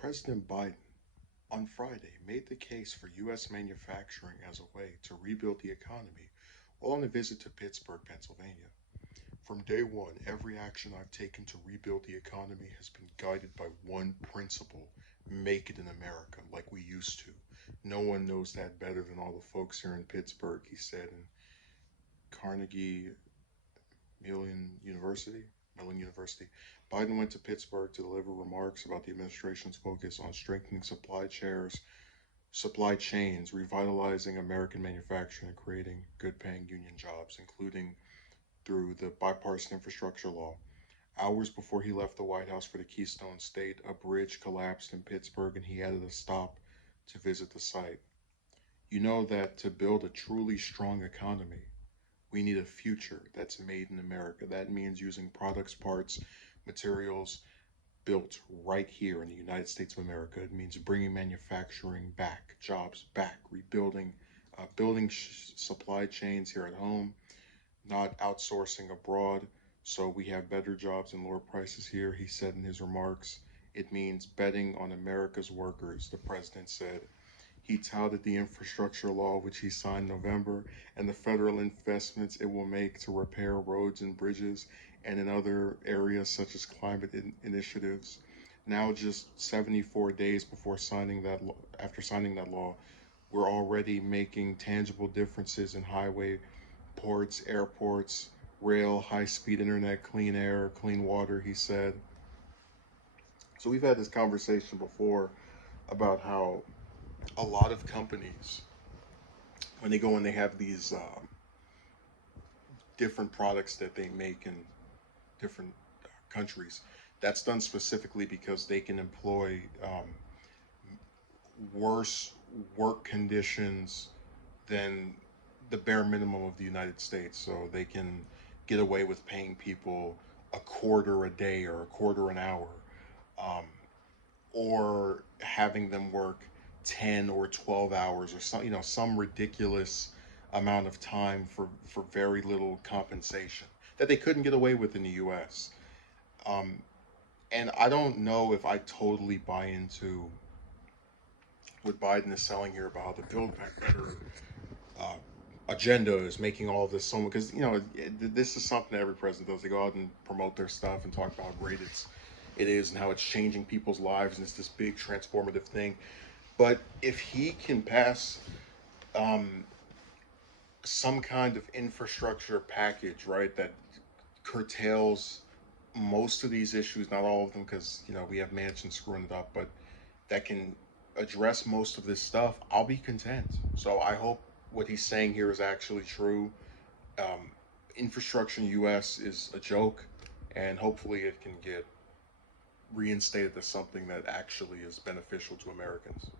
President Biden on Friday made the case for U.S. manufacturing as a way to rebuild the economy while on a visit to Pittsburgh, Pennsylvania. From day one, every action I've taken to rebuild the economy has been guided by one principle: make it in America like we used to. No one knows that better than all the folks here in Pittsburgh, he said in Carnegie Mellon University. Mellon University. Biden went to Pittsburgh to deliver remarks about the administration's focus on strengthening supply chains, revitalizing American manufacturing, and creating good-paying union jobs, including through the bipartisan infrastructure law. Hours before he left the White House for the Keystone State, a bridge collapsed in Pittsburgh and he had to stop to visit the site. You know that to build a truly strong economy, we need a future that's made in America. That means using products, parts, materials built right here in the United States of America. It means bringing manufacturing back, jobs back, rebuilding, building supply chains here at home, not outsourcing abroad so we have better jobs and lower prices here, he said in his remarks. It means betting on America's workers, the president said. He touted the infrastructure law, which he signed in November, and the federal investments it will make to repair roads and bridges and in other areas such as climate initiatives. Now, just 74 days before after signing that law, we're already making tangible differences in highway, ports, airports, rail, high-speed internet, clean air, clean water, he said. So we've had this conversation before about how a lot of companies, when they go and they have these different products that they make in different countries, that's done specifically because they can employ worse work conditions than the bare minimum of the United States. So they can get away with paying people a quarter a day or a quarter an hour, um, or having them work 10 or 12 hours or some ridiculous amount of time for very little compensation that they couldn't get away with in the US. Um, and I don't know if I totally buy into what Biden is selling here about the Build Back Better uh, agenda is making all this so much, because this is something that every president does. They go out and promote their stuff and talk about how great it is and how it's changing people's lives and it's this big transformative thing. But if he can pass um, some kind of infrastructure package, right, that curtails most of these issues, not all of them, because we have Manchin screwing it up, but that can address most of this stuff, I'll be content. So I hope what he's saying here is actually true. Um, Infrastructure in the U.S. is a joke, and hopefully it can get reinstated as something that actually is beneficial to Americans.